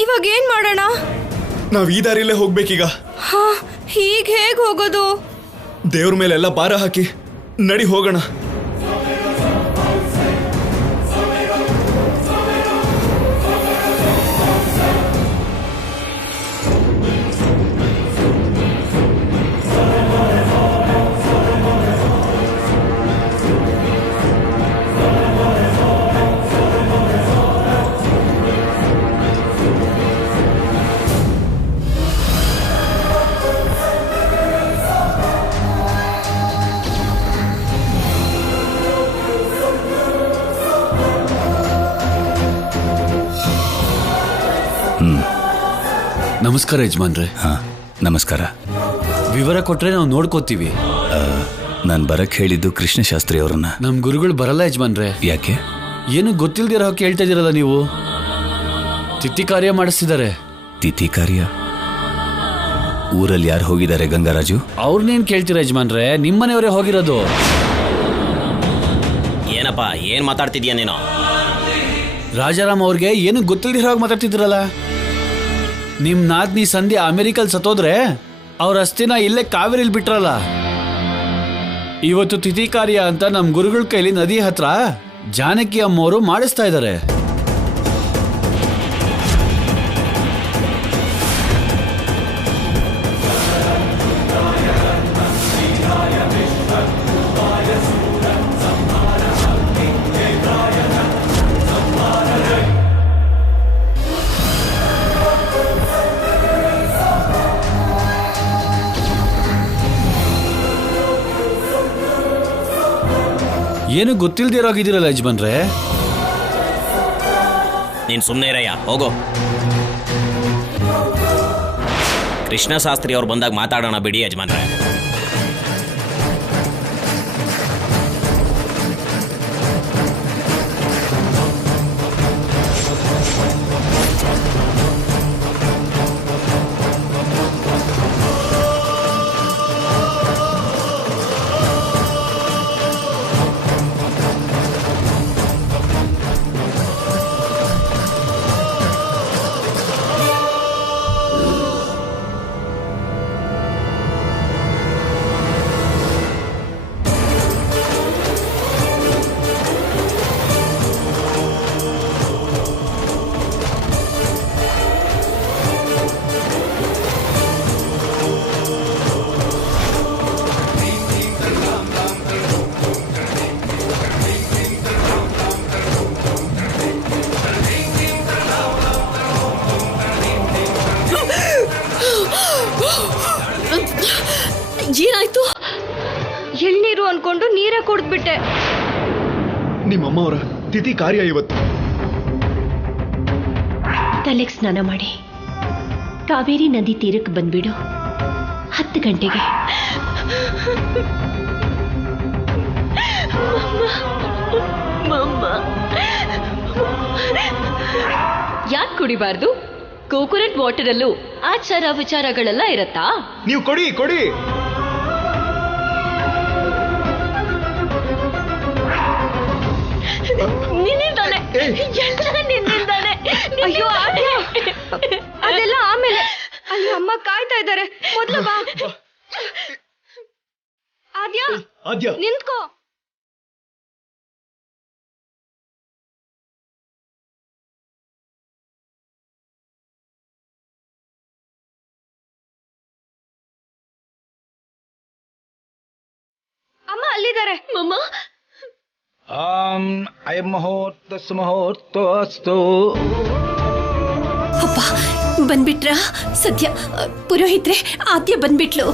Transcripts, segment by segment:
ಇವಾಗ ಏನ್ ಮಾಡೋಣ? ನಾವ್ ಈ ದಾರಿಯಲ್ಲೇ ಹೋಗ್ಬೇಕೀಗ. ಹಾ, ಹೀಗೆ ಹೇಗ್ ಹೋಗೋದು? ದೇವ್ರ ಮೇಲೆಲ್ಲ ಭಾರ ಹಾಕಿ ನಡಿ ಹೋಗೋಣ. ನಮಸ್ಕಾರ ಯಜಮಾನ್ರೆ. ಹಾಂ, ನಮಸ್ಕಾರ. ವಿವರ ಕೊಟ್ರೆ ನಾವು ನೋಡ್ಕೋತೀವಿ. ನಾನು ಬರಕ್ಕೆ ಹೇಳಿದ್ದು ಕೃಷ್ಣಶಾಸ್ತ್ರಿ ಅವರನ್ನ. ನಮ್ ಗುರುಗಳು ಬರಲ್ಲ ಯಜಮಾನ್ರೆ. ಯಾಕೆ? ಏನು ಗೊತ್ತಿಲ್ದಿರೋ ಕೇಳ್ತಾ ಇದೀರಲ್ಲ ನೀವು. ತಿಥಿ ಕಾರ್ಯ ಮಾಡಿಸ್ತಿದ್ದಾರೆ. ತಿಥಿ ಕಾರ್ಯ? ಊರಲ್ಲಿ ಯಾರು ಹೋಗಿದ್ದಾರೆ ಗಂಗಾರಾಜು? ಅವ್ರನ್ನೇನ್ ಕೇಳ್ತೀರಾ ಯಜಮಾನ್ರೆ, ನಿಮ್ಮನೆಯವರೇ ಹೋಗಿರೋದು. ಏನಪ್ಪ ಏನ್ ಮಾತಾಡ್ತಿದ್ಯಾ ನೀನು? ರಾಜಾರಾಮ್ ಅವ್ರಿಗೆ ಏನು ಗೊತ್ತಿಲ್ದಿರೋ ಹಾಗೆ ಮಾತಾಡ್ತಿದ್ರಲ್ಲ. ನಿಮ್ ನಾದ್ನಿ ಸಂಧ್ಯಾ ಅಮೆರಿಕಲ್ ಸತ್ತೋದ್ರೆ ಅವ್ರ ಅಸ್ಥಿನ ಇಲ್ಲೇ ಕಾವೇರಿಲ್ ಬಿಟ್ರಲ್ಲ. ಇವತ್ತು ತಿಥಿ ಕಾರ್ಯ ಅಂತ ನಮ್ ಗುರುಗಳ ಕೈಲಿ ನದಿ ಹತ್ರ ಜಾನಕಿ ಅಮ್ಮವರು ಮಾಡಿಸ್ತಾ ಇದ್ದಾರೆ. ಏನು ಗೊತ್ತಿಲ್ದಿರೋಗಿದ್ದೀರಲ್ಲ ಯಜಮಾನ್ರೆ. ನೀನ್ ಸುಮ್ಮನೆ ಇರಯ್ಯ, ಹೋಗೋ. ಕೃಷ್ಣಶಾಸ್ತ್ರಿ ಅವ್ರು ಬಂದಾಗ ಮಾತಾಡೋಣ ಬಿಡಿ ಯಜಮಾನ್ರೆ. ಏನಾಯ್ತು? ಎಳ್ನೀರು ಅನ್ಕೊಂಡು ನೀರೇ ಕುಡಿದ್ಬಿಟ್ಟೆ. ನಿಮ್ಮಮ್ಮ ಅವರ ತಿಥಿ ಕಾರ್ಯ ಇವತ್ತು. ತಲೆಗೆ ಸ್ನಾನ ಮಾಡಿ ಕಾವೇರಿ ನದಿ ತೀರಕ್ಕೆ ಬಂದ್ಬಿಡು 10 ಗಂಟೆಗೆ. ಯಾಕೆ ಕುಡಿಬಾರ್ದು? ಕೋಕೋನಟ್ ವಾಟರ್ ಅಲ್ಲೂ ಆಚಾರ ವಿಚಾರಗಳೆಲ್ಲ ಇರತ್ತಾ? ನೀವು ಕೊಡಿ ಕೊಡಿ. ನಿನ್ನಿಂದಾನೆ ಎಲ್ಲ ನಿನ್ನಿಂದಾನೆ. ಅಯ್ಯೋ ಆದ್ಯ, ಅದೆಲ್ಲ ಆಮೇಲೆ. ಅಲ್ಲಿ ಅಮ್ಮ ಕಾಯ್ತಾ ಇದ್ದಾರೆ, ಮೊದ್ಲು ಬಾ. ಆದ್ಯ ಆದ್ಯ ನಿಂತ್ಕೋ. ಅಮ್ಮ ಅಲ್ಲಿದ್ದಾರೆ. ಮಮ್ಮ ಅಯಂ ಮುಹೂರ್ತ ಸುಮುಹೂರ್ತೋಸ್ತು. ಅಪ್ಪ ಬಂದ್ಬಿಟ್ರಾ? ಸದ್ಯ ಪುರೋಹಿತ್ರೆ, ಆದ್ಯ ಬಂದ್ಬಿಟ್ಲು.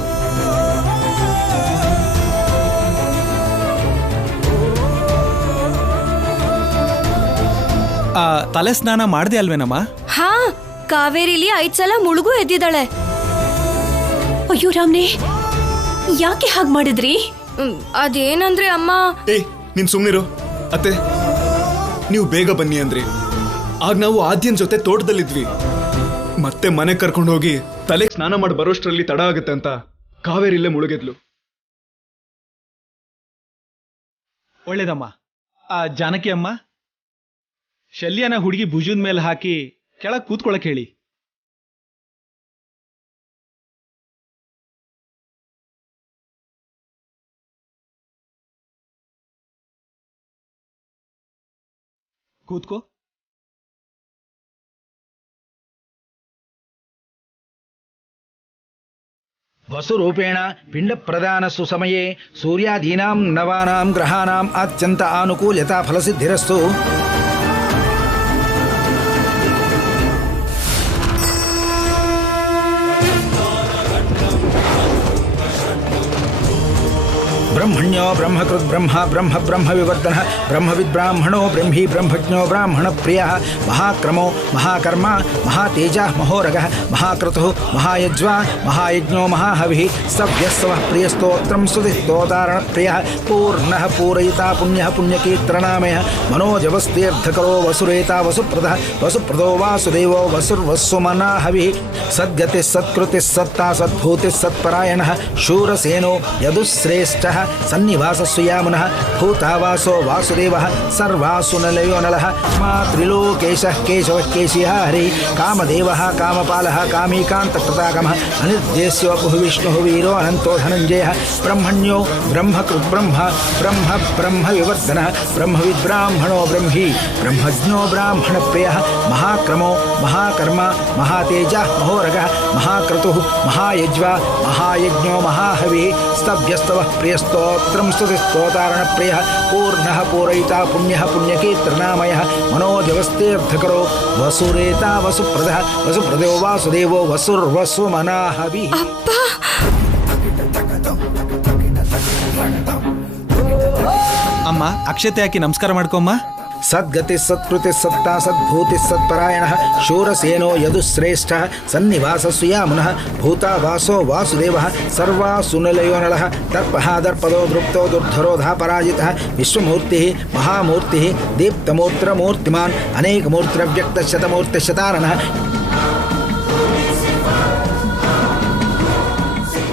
ತಲೆ ಸ್ನಾನ ಮಾಡ್ದೆ ಅಲ್ವೇನಮ್ಮ? ಹಾ, ಕಾವೇರಿಲಿ 5 ಸಲ ಮುಳುಗು ಎದ್ದಿದ್ದಾಳೆ. ಅಯ್ಯೋ ರಾಮ್ನೆ, ಯಾಕೆ ಹಾಗೆ ಮಾಡಿದ್ರಿ? ಅದೇನಂದ್ರೆ ಅಮ್ಮ. ಏಯ್ ನೀನ್ ಸುಮ್ನಿರು. ಅತ್ತೆ, ನೀವು ಬೇಗ ಬನ್ನಿ ಅಂದ್ರಿ. ಆಗ ನಾವು ಆದ್ಯನ್ ಜೊತೆ ತೋಟದಲ್ಲಿದ್ವಿ. ಮತ್ತೆ ಮನೆ ಕರ್ಕೊಂಡು ಹೋಗಿ ತಲೆಗೆ ಸ್ನಾನ ಮಾಡಿ ಬರೋಷ್ಟ್ರಲ್ಲಿ ತಡ ಆಗುತ್ತೆ ಅಂತ ಕಾವೇರಿಲ್ಲೇ ಮುಳುಗೆದ್ಲು. ಒಳ್ಳೇದಮ್ಮ. ಆ ಜಾನಕಿ ಅಮ್ಮ ಶಲ್ಯನ ಹುಡುಗಿ ಭುಜದ ಮೇಲೆ ಹಾಕಿ ಕೆಳಗೆ ಕೂತ್ಕೊಳ್ಳಕ್ ಹೇಳಿ. ಕೂತ್ಕೋ. ವಸುರೂಪೇಣ ಪಿಂಡ ಪ್ರದಾನ ಸುಸಮಯೇ ಸೂರ್ಯಾದೀನಾಂ ನವಾನಾಂ ಗ್ರಹಾನಾಂ ಅತ್ಯಂತ ಆನುಕೂಲ್ಯತಾ ಫಲಸಿದ್ಧಿರಸ್ತು. ಬ್ರಹ್ಮಣ್ಯೋ ಬ್ರಹ್ಮಕೃತ್ ಬ್ರಹ್ಮ ಬ್ರಹ್ಮ ಬ್ರಹ್ಮ ವಿವರ್ಧನ ಬ್ರಹ್ಮವಿದ್ ಬ್ರಾಹ್ಮಣೋ ಬ್ರಹ್ಮಿ ಬ್ರಹ್ಮಜ್ಞೋ ಬ್ರಾಹ್ಮಣ ಪ್ರಿಯ ಮಹಾಕ್ರಮೋ ಮಹಾಕರ್ಮ ಮಹಾತೇಜ ಮಹೋರಗ ಮಹಾಕ್ರತು ಮಹಾಯಜ್ವಾ ಮಹಾಯಜ್ಞೋ ಮಹಾಹವಿ ಸವ್ಯಸ್ವ ಪ್ರಿಯಸ್ತೋತ್ರಂ ಸ್ತುತಿಸ್ತೋತಾರಣ ಪ್ರಿಯ ಪೂರ್ಣ ಪೂರಯಿತಾ ಪುಣ್ಯ ಪುಣ್ಯಕೀರ್ತನಾಮಯ ಮನೋಜವಸ್ತೀರ್ಥಕರೋ ವಸುರೇತಾ ವಸುಪ್ರದ ವಸುಪ್ರದೋ ವಾಸುದೇವೋ ವಸುರ್ವಸ್ಸುಮನಾಹವಿ ಸದ್ಗತಿ ಸತ್ಕೃತಿ ಸತ್ತಾ ಸದ್ಭೂತಿ ಸತ್ಪರಾಯಣ ಶೂರಸೇನೋ ಯದುಶ್ರೇಷ್ಠ ಸನ್ನಿವಾಸಸ್ಸುಯಾಮುನಃ ಭೂತಾವಾಸೋ ವಾಸುದೇವಃ ಸರ್ವಾಸು ನಲಯೋ ನಲಃ ಮಾ ತ್ರಿಲೋಕೇಶಃ ಕೇಶವಃ ಕೇಶಿಯಃ ಹರಿ ಕಾಮದೇವಃ ಕಾಮಪಾಲಃ ಕಾಮೀಕಾಂತಕೃತಾಗಮಃ ಅನಿರ್ದೇಶ್ಯೋ ವಿಷ್ಣುಃ ವೀರೋ ಅನಂತೋ ಧನಂಜಯಃ ಬ್ರಹ್ಮಣ್ಯೋ ಬ್ರಹ್ಮಕೃತ್ ಬ್ರಹ್ಮ ಬ್ರಹ್ಮ ಬ್ರಹ್ಮ ವಿವರ್ಧನಃ ಬ್ರಹ್ಮವಿದ್ ಬ್ರಾಹ್ಮಣೋ ಬ್ರಹ್ಮಿ ಬ್ರಹ್ಮಜ್ಞೋ ಬ್ರಾಹ್ಮಣ ಪ್ರಿಯಃ ಮಹಾಕ್ರಮೋ ಮಹಾಕರ್ಮ ಮಹಾತೇಜ ಮಹೋರಗಃ ಮಹಾಕ್ರತುಃ ಮಹಾಯಜ್ವಾ ಮಹಾಯಜ್ಞೋ ಮಹಾಹವಿ ಸ್ತಭ್ಯಸ್ತವಃ ಪ್ರಿಯಸ್ತೋತ್ರಂ ಸ್ತುತಿಸ್ತೋತಾರಣ ಪ್ರಿಯ ಪೂರ್ಣ ಪೂರಯಿತಾ ಪುಣ್ಯ ಪುಣ್ಯಕೀರ್ತನಾಮಯ ಮನೋಜವಸ್ತೀರ್ಥಕರೋ ವಸುರೇತಾ ವಸುಪ್ರದ ವಸುಪ್ರದೋ ವಾಸುದೇವೋ ವಸುರ್ವಸುಮನಾಹವಿ. ಅಮ್ಮ ಅಕ್ಷತೆ ಹಾಕಿ ನಮಸ್ಕಾರ ಮಾಡ್ಕೊಮ್ಮ. ಸದ್ಗತಿ ಸತ್ಕೃತಿ ಸತ್ತಾ ಸದ್ಭೂತಿ ಸತ್ಪರಾಯಣ ಶೂರಸೇನೋ ಯದುಶ್ರೇಷ್ಠ ಸನ್ನಿವಾಸಸ್ಸುಯಾಮುನಃ ಭೂತಾವಾಸೋ ವಾಸುದೇವಃ ಸರ್ವಾಸುನಲಯೋ ನಳಃ ದರ್ಪಃ ದರ್ಪದೋ ದೃಪ್ತೋ ದುರ್ಧರೋಧಃ ಪರಾಜಿತಃ ವಿಶ್ವಮೂರ್ತಿ ಮಹಾಮೂರ್ತಿ ದೀಪ್ತಮೂರ್ತಿಮಾನ್ ಅನೇಕಮೂರ್ತಿರವ್ಯಕ್ತಶತಮೂರ್ತಿಶತಾನನಃ.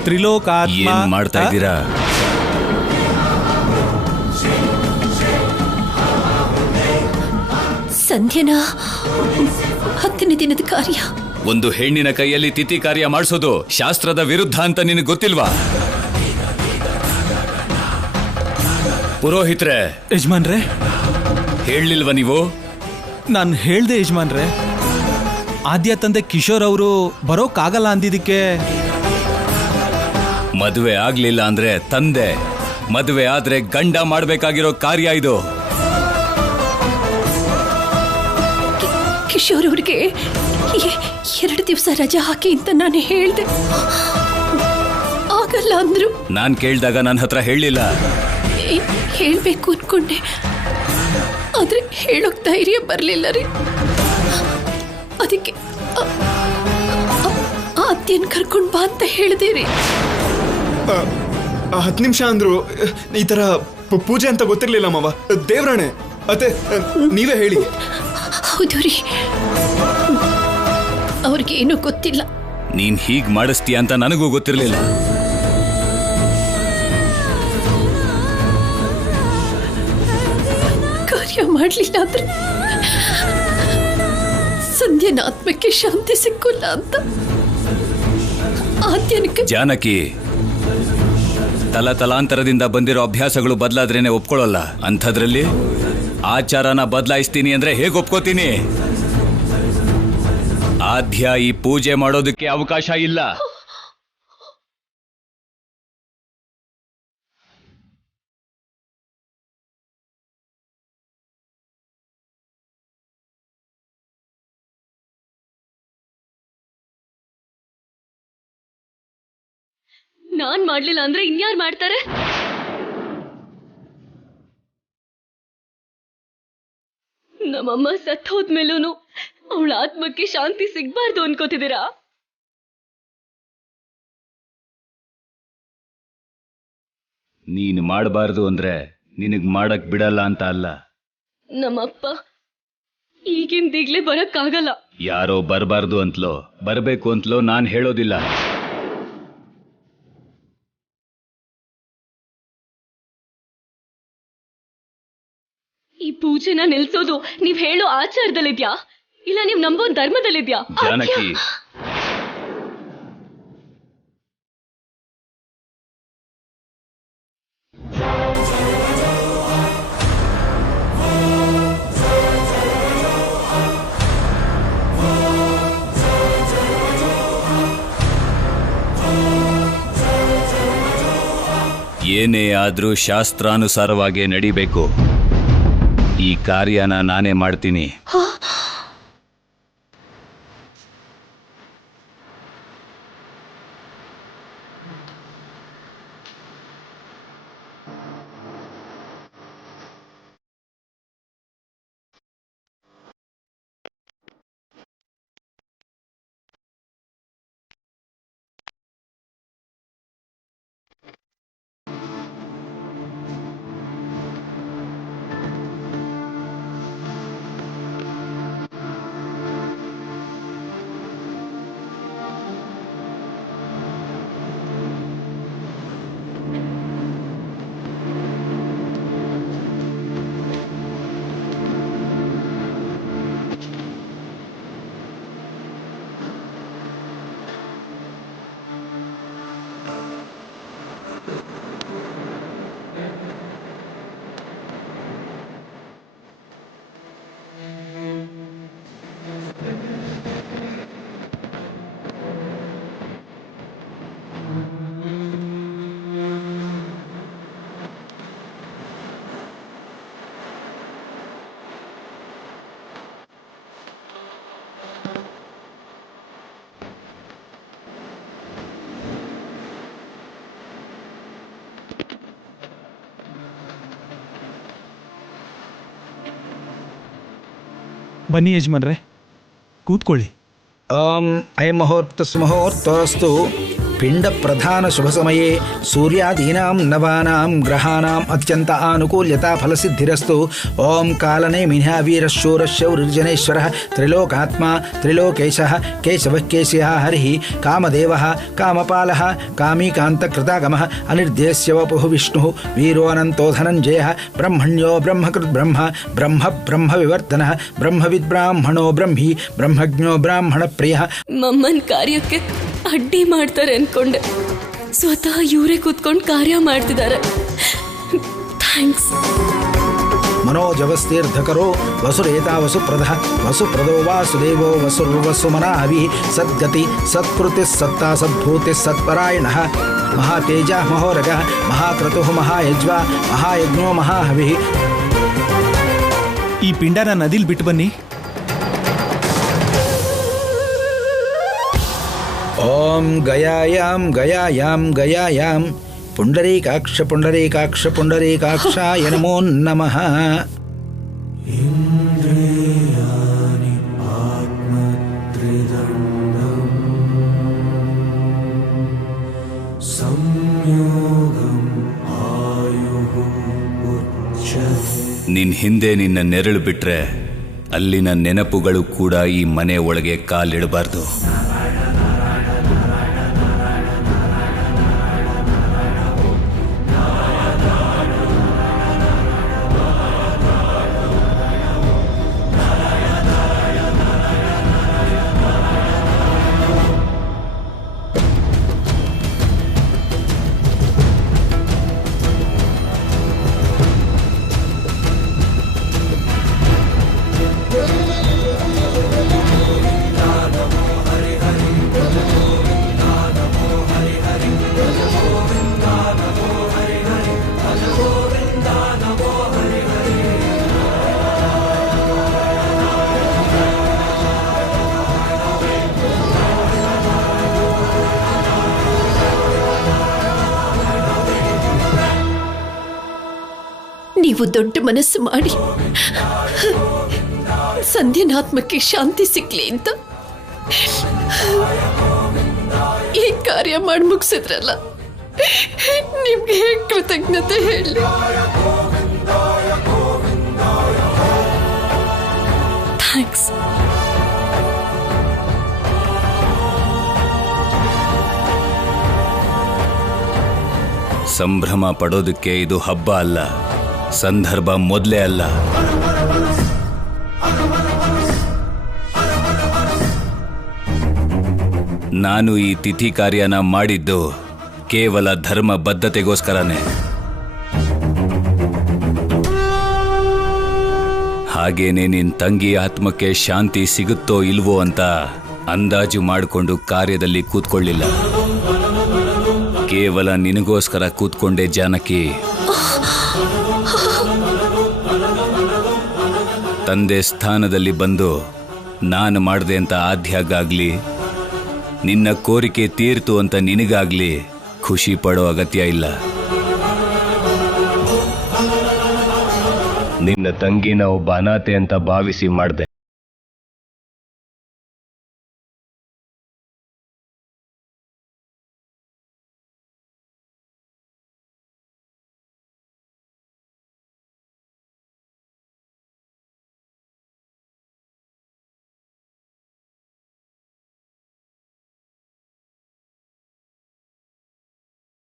ತ್ರಿಲೋಕಾತ್ಮ ಏನ್ ಮಾಡ್ತಾ ಇದ್ದೀರಾ? ಸಂಧ್ಯನ 10ನೇ ದಿನದ ಕಾರ್ಯ. ಒಂದು ಹೆಣ್ಣಿನ ಕೈಯಲ್ಲಿ ತಿಥಿ ಕಾರ್ಯ ಮಾಡಿಸೋದು ಶಾಸ್ತ್ರದ ವಿರುದ್ಧ ಅಂತ ನಿನಗೆ ಗೊತ್ತಿಲ್ವಾ? ಪುರೋಹಿತ್ರೆ, ಯಜಮಾನ್ರೆ ಹೇಳಲಿಲ್ವಾ ನೀವು? ನಾನು ಹೇಳ್ದೆ ಯಜಮಾನ್ರೆ. ಆದ್ಯ ತಂದೆ ಕಿಶೋರ್ ಅವರು ಬರೋಕ್ಕಾಗಲ್ಲ ಅಂದಿದ್ದಕ್ಕೆ. ಮದುವೆ ಆಗ್ಲಿಲ್ಲ ಅಂದ್ರೆ ತಂದೆ, ಮದುವೆ ಆದ್ರೆ ಗಂಡ ಮಾಡ್ಬೇಕಾಗಿರೋ ಕಾರ್ಯ ಇದು. ಕಿಶೋರ್ ಅವ್ರಿಗೆ 2 ದಿವಸ ರಜಾ ಹಾಕಿ ಅಂತ ನಾನು ಹೇಳ್ದೆ. ಆಗಲ್ಲ ಅಂದ್ರು. ನಾನ್ ಕೇಳ್ದಾಗ ನನ್ನ ಹತ್ರ ಹೇಳಲಿಲ್ಲ. ಹೇಳ್ಬೇಕು ಅನ್ಕೊಂಡೆ, ಆದ್ರೆ ಹೇಳೋಕ್ ಧೈರ್ಯ ಬರ್ಲಿಲ್ಲ ರೀ. ಅದಕ್ಕೆ ಅತ್ಯನ್ ಕರ್ಕೊಂಡ್ ಬಾ ಅಂತ ಹೇಳ್ದೆ ರೀ. 10 ನಿಮಿಷ ಅಂದ್ರು. ಈ ತರ ಪೂಜೆ ಅಂತ ಗೊತ್ತಿರ್ಲಿಲ್ಲ ಮಾವ. ದೇವ್ರಾಣೆ ಅತ್ತೆ, ನೀವೇ ಹೇಳಿ. ಹೌದು ರೀ, ಅವ್ರಿಗೆ ಏನೂ ಗೊತ್ತಿಲ್ಲ. ನೀನ್ ಹೀಗ್ ಮಾಡಿಸ್ತೀಯ ಅಂತ ನನಗೂ ಗೊತ್ತಿರ್ಲಿಲ್ಲ. ಕಾರ್ಯ ಮಾಡ್ಲಿಲ್ಲ ಅಂದ್ರೆ ಸಂಧ್ಯನ ಆತ್ಮಕ್ಕೆ ಶಾಂತಿ ಸಿಕ್ಕಲ್ಲ ಅಂತ ಆದ್ಯನಿಗೆ. ಜಾನಕಿ, ತಲಾಂತರದಿಂದ ಬಂದಿರೋ ಅಭ್ಯಾಸಗಳು ಬದಲಾದ್ರೇನೆ ಒಪ್ಕೊಳ್ಳಲ್ಲ. ಅಂಥದ್ರಲ್ಲಿ ಆಚಾರನ ಬದಲಾಯಿಸ್ತೀನಿ ಅಂದ್ರೆ ಹೇಗೆ ಒಪ್ಕೋತೀನಿ? ಆದ್ಯ ಈ ಪೂಜೆ ಮಾಡೋದಕ್ಕೆ ಅವಕಾಶ ಇಲ್ಲ. ನಾನ್ ಮಾಡ್ಲಿಲ್ಲ ಅಂದ್ರೆ ಇನ್ಯಾರು ಮಾಡ್ತಾರೆ? ನಮ್ಮಮ್ಮ ಸತ್ ಹೋದ್ಮೇಲೂ ಅವಳ ಆತ್ಮಕ್ಕೆ ಶಾಂತಿ ಸಿಗ್ಬಾರ್ದು ಅನ್ಕೋತಿದ್ದೀರಾ? ನೀನು ಮಾಡಬಾರ್ದು ಅಂದ್ರೆ ನಿನಗ್ ಮಾಡಕ್ ಬಿಡಲ್ಲ ಅಂತ ಅಲ್ಲ. ನಮ್ಮಪ್ಪ ಈಗಿಂದೀಗ್ಲೇ ಬರಕ್ಕಾಗಲ್ಲ. ಯಾರೋ ಬರಬಾರ್ದು ಅಂತಲೋ ಬರಬೇಕು ಅಂತಲೋ ನಾನ್ ಹೇಳೋದಿಲ್ಲ. ಈ ಪೂಜೆನ ನಿಲ್ಸೋದು ನೀವ್ ಹೇಳೋ ಆಚಾರದಲ್ಲಿದ್ಯಾ ಇಲ್ಲ ನೀವ್ ನಂಬೋ ಧರ್ಮದಲ್ಲಿದ್ಯಾ? ಜಾನಕಿ, ಏನೇ ಆದ್ರೂ ಶಾಸ್ತ್ರಾನುಸಾರವಾಗಿ ನಡಿಬೇಕು. ಈ ಕಾರ್ಯನ ನಾನೇ ಮಾಡ್ತೀನಿ. ಬನ್ನಿ ಯಜಮಾನ್ರೆ, ಕೂತ್ಕೊಳ್ಳಿ. ಓಂ ಅಯಂ ಮುಹೂರ್ತಸ್ಮುಹೂರ್ತೋಸ್ತು ಪಿಂಡ ಪ್ರಧಾನ ಶುಭ ಸಮಯೇ ಸೂರ್ಯಾದೀನಾಂ ನವಾನಾಂ ಗ್ರಹಾನಾಂ ಅತ್ಯಂತ ಆನುಕೂಲ್ಯತಾ ಫಲಸಿದ್ಧಿರಸ್ತು. ಓಂ ಕಾಲನೇ ಮಿನ್ಹಾವೀರಶೂರಶೌರ್ಜನೇಶ್ವರಃ ತ್ರಿಲೋಕಾತ್ಮ ತ್ರಿಲೋಕೇಶಃ ಕೇಶವಃ ಕೇಶಿಯಃ ಹರಿಃ ಕಾಮದೇವಃ ಕಾಮಪಾಲಃ ಕಾಮೀಕಾಂತಕೃತಾಗಮಃ ಅನಿರ್ದೇಶ್ಯ ವಪುಃ ವಿಷ್ಣುಃ ವೀರೋ ಅನಂತೋ ಧನಂಜಯಃ ಬ್ರಹ್ಮಣ್ಯೋ ಬ್ರಹ್ಮಕೃತ್ ಬ್ರಹ್ಮ ಬ್ರಹ್ಮ ಬ್ರಹ್ಮ ವಿವರ್ಧನಃ ಬ್ರಹ್ಮವಿದ್ ಬ್ರಾಹ್ಮಣೋ ಬ್ರಹ್ಮಿ ಬ್ರಹ್ಮಜ್ಞೋ ಬ್ರಾಹ್ಮಣ ಪ್ರಿಯಃ. ಮಮ್ಮನ್ ಕಾರ್ಯಕ್ಕೆ ಅಡ್ಡಿ ಮಾಡ್ತಾರೆ ಅನ್ಕೊಂಡೆ, ಸ್ವತಃ ಇವರೇ ಕೂತ್ಕೊಂಡು ಕಾರ್ಯ ಮಾಡ್ತಿದ್ದಾರೆ. ಥ್ಯಾಂಕ್ಸ್. ಮನೋಜವಸ್ತೀರ್ಥಕರೋ ವಸುರೇತಾ ವಸುಪ್ರದಃ ವಸುಪ್ರದೋ ವಾಸುದೇವೋ ವಸುರ್ವಸುಮನಾ ಹವಿಃ ಸದ್ಗತಿ ಸತ್ಕೃತಿ ಸತ್ತಾ ಸದ್ಭೂತಿ ಸತ್ಪರಾಯಣಃ ಮಹಾತೇಜ ಮಹೋರಗ ಮಹಾಕ್ರತು ಮಹಾಯಜ್ವ ಮಹಾಯಜ್ಞೋ ಮಹಾಹವಿಃ. ಈ ಪಿಂಡನ ನದಿಲ್ ಬಿಟ್ಟು ಬನ್ನಿ. ಓಂ ಗಯಾಯಾಂ ಗಯಾಯಾಂ ಗಯಾಯಾಂ ಪುಂಡರೀಕಾಕ್ಷ ಪುಂಡರೀಕಾಕ್ಷ ಪುಂಡರೀಕಾಕ್ಷಾಯ ನಮೋ ನಮಃ. ನಿನ್ ಹಿಂದೆ ನಿನ್ನ ನೆರಳು ಬಿಟ್ರೆ ಅಲ್ಲಿನ ನೆನಪುಗಳು ಕೂಡ ಈ ಮನೆ ಒಳಗೆ ಕಾಲಿಡಬಾರ್ದು. ನೀವು ದೊಡ್ಡ ಮನಸ್ಸು ಮಾಡಿ ಸಂಧ್ಯನಾತ್ಮಕ್ಕೆ ಶಾಂತಿ ಸಿಕ್ಲಿ ಅಂತ ಈ ಕಾರ್ಯ ಮಾಡಿ ಮುಗಿಸಿದ್ರಲ್ಲ, ನಿಮ್ಗೆ ಹೇಗೆ ಕೃತಜ್ಞತೆ ಹೇಳಿ. ಥ್ಯಾಂಕ್ಸ್. ಸಂಭ್ರಮ ಪಡೋದಕ್ಕೆ ಇದು ಹಬ್ಬ ಅಲ್ಲ, ಸಂದರ್ಭ ಮೊದಲೇ ಅಲ್ಲ. ನಾನು ಈ ತಿಥಿ ಕಾರ್ಯನ ಮಾಡಿದ್ದು ಕೇವಲ ಧರ್ಮ ಬದ್ಧತೆಗೋಸ್ಕರನೇ. ಹಾಗೇನೆ ನಿನ್ ತಂಗಿ ಆತ್ಮಕ್ಕೆ ಶಾಂತಿ ಸಿಗುತ್ತೋ ಇಲ್ವೋ ಅಂತ ಅಂದಾಜು ಮಾಡಿಕೊಂಡು ಕಾರ್ಯದಲ್ಲಿ ಕೂತ್ಕೊಳ್ಳಿಲ್ಲ. ಕೇವಲ ನಿನಗೋಸ್ಕರ ಕೂತ್ಕೊಂಡೆ ಜಾನಕಿ. ತಂದೆ ಸ್ಥಾನದಲ್ಲಿ ಬಂದು ನಾನು ಮಾಡಿದೆ ಅಂತ ಆದ್ಯಾಗಾಗ್ಲಿ, ನಿನ್ನ ಕೋರಿಕೆ ತೀರ್ತು ಅಂತ ನಿನಗಾಗ್ಲಿ ಖುಷಿ ಪಡೋ ಅಗತ್ಯ ಇಲ್ಲ. ನಿನ್ನ ತಂಗಿನ ಒಬ್ಬ ಅನಾಥೆ ಅಂತ ಭಾವಿಸಿ ಮಾಡಿದೆ.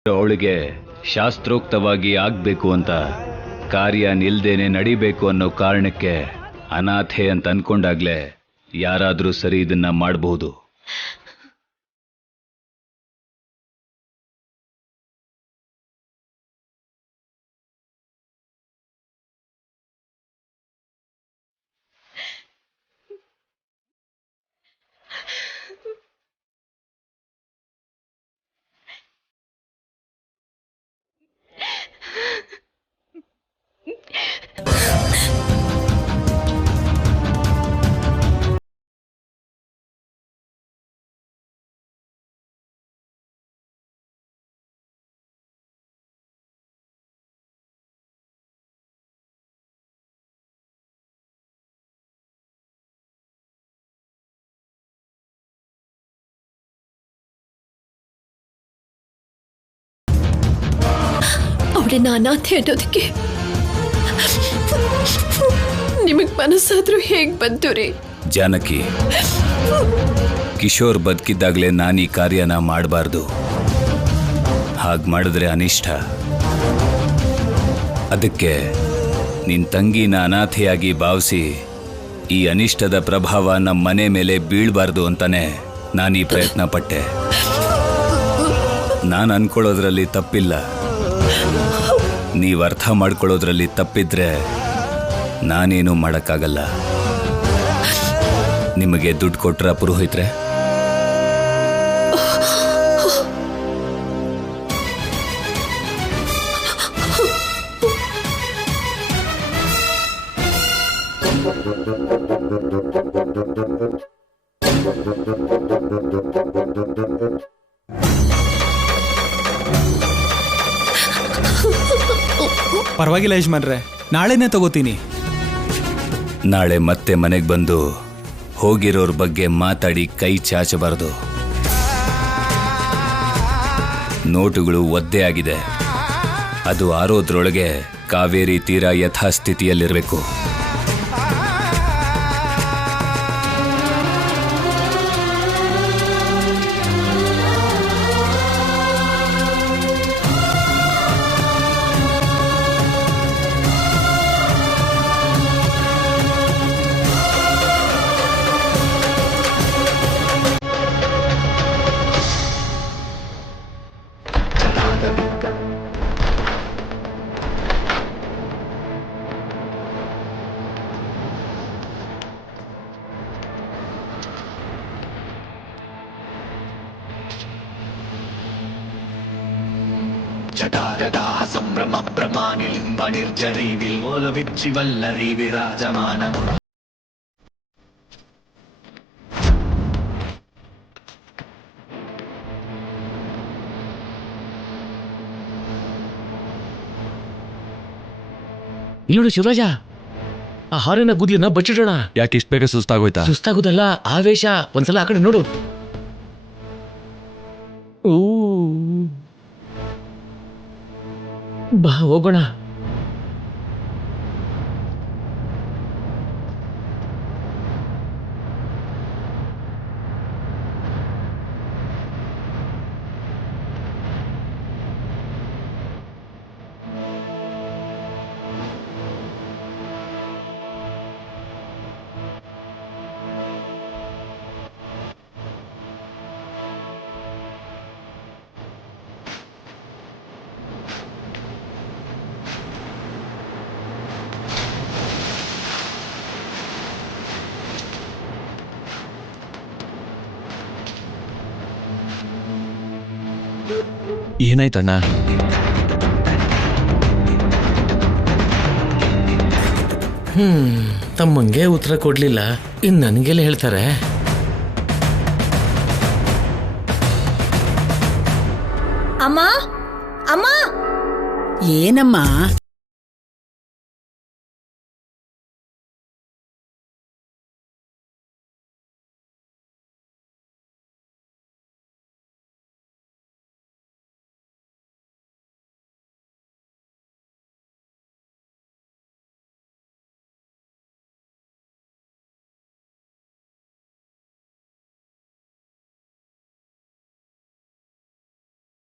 ಅವಳಿಗೆ ಶಾಸ್ತ್ರೋಕ್ತವಾಗಿ ಆಗ್ಬೇಕು ಅಂತ ಕಾರ್ಯ ನಿಲ್ದೇನೆ ನಡಿಬೇಕು ಅನ್ನೋ ಕಾರಣಕ್ಕೆ ಅನಾಥೆ ಅಂತ ಅನ್ಕೊಂಡಾಗ್ಲೇ ಯಾರಾದ್ರೂ ಸರಿ ಇದನ್ನ ಮಾಡಬಹುದು. ಅವಳನ್ನ ಅನಾಥೆ ಅನ್ನೋದಕ್ಕೆ ನಿಮಗ್ ಮನಸ್ಸಾದ್ರೂ ಹೇಗ್ ಬಂತು ರೀ? ಜಾನಕಿ, ಕಿಶೋರ್ ಬದುಕಿದ್ದಾಗಲೇ ನಾನು ಈ ಕಾರ್ಯನ ಮಾಡಬಾರ್ದು. ಹಾಗೆ ಮಾಡಿದ್ರೆ ಅನಿಷ್ಟ. ಅದಕ್ಕೆ ನಿನ್ ತಂಗಿನ ಅನಾಥೆಯಾಗಿ ಭಾವಿಸಿ ಈ ಅನಿಷ್ಟದ ಪ್ರಭಾವ ನಮ್ಮ ಮನೆ ಮೇಲೆ ಬೀಳಬಾರ್ದು ಅಂತಾನೆ ನಾನೀ ಪ್ರಯತ್ನ ಪಟ್ಟೆ. ನಾನು ಅನ್ಕೊಳ್ಳೋದ್ರಲ್ಲಿ ತಪ್ಪಿಲ್ಲ. ನೀವು ಅರ್ಥ ಮಾಡ್ಕೊಳ್ಳೋದ್ರಲ್ಲಿ ತಪ್ಪಿದ್ರೆ ನಾನೇನು ಮಾಡೋಕ್ಕಾಗಲ್ಲ. ನಿಮಗೆ ದುಡ್ಡು ಕೊಟ್ರ ಪುರೋಹಿತ್ರೆ? ಪರವಾಗಿಲ್ಲ ಯಜಮಾನ್ರೆ, ನಾಳೆನೇ ತಗೋತೀನಿ. ನಾಳೆ ಮತ್ತೆ ಮನೆಗೆ ಬಂದು ಹೋಗಿರೋರ್ ಬಗ್ಗೆ ಮಾತಾಡಿ ಕೈ ಚಾಚಬಾರದು. ನೋಟುಗಳು ಒದ್ದೆ ಆಗಿದೆ. ಅದು ಆರೋದ್ರೊಳಗೆ ಕಾವೇರಿ ತೀರ ಯಥಾಸ್ಥಿತಿಯಲ್ಲಿರಬೇಕು. ಸಂಭ್ರಮ ಪ್ರಮಾಣಿ ಲಿಂಬ ನಿರ್ಜರಿ ವಿಲ್ಮೋಲ ವಿಚ್ಚಿವಲ್ಲರಿ ವಿರಾಜಮಾನ. ಇಲ್ಲೋಡು ಶಿವರಾಜ, ಆ ಹಾರಿನ ಗುದಿಯನ್ನ ಬಚ್ಚಿಡೋಣ. ಯಾಕೆ ಇಷ್ಟು ಬೇಗ ಸುಸ್ತಾಗೋಯ್ತಾ? ಸುಸ್ತಾಗೋದಲ್ಲ, ಆವೇಶ. ಒಂದ್ಸಲ ಆ ಕಡೆ ನೋಡು. ಬಾ ಹೋಗೋಣ. ಏನಾಯ್ತಣ್ಣ? ತಮ್ಮಂಗೆ ಉತ್ತರ ಕೊಡ್ಲಿಲ್ಲ, ಇನ್ ನನಗೆಲ್ಲ ಹೇಳ್ತಾರೆ? ಅಮ್ಮ ಅಮ್ಮ ಏನಮ್ಮ?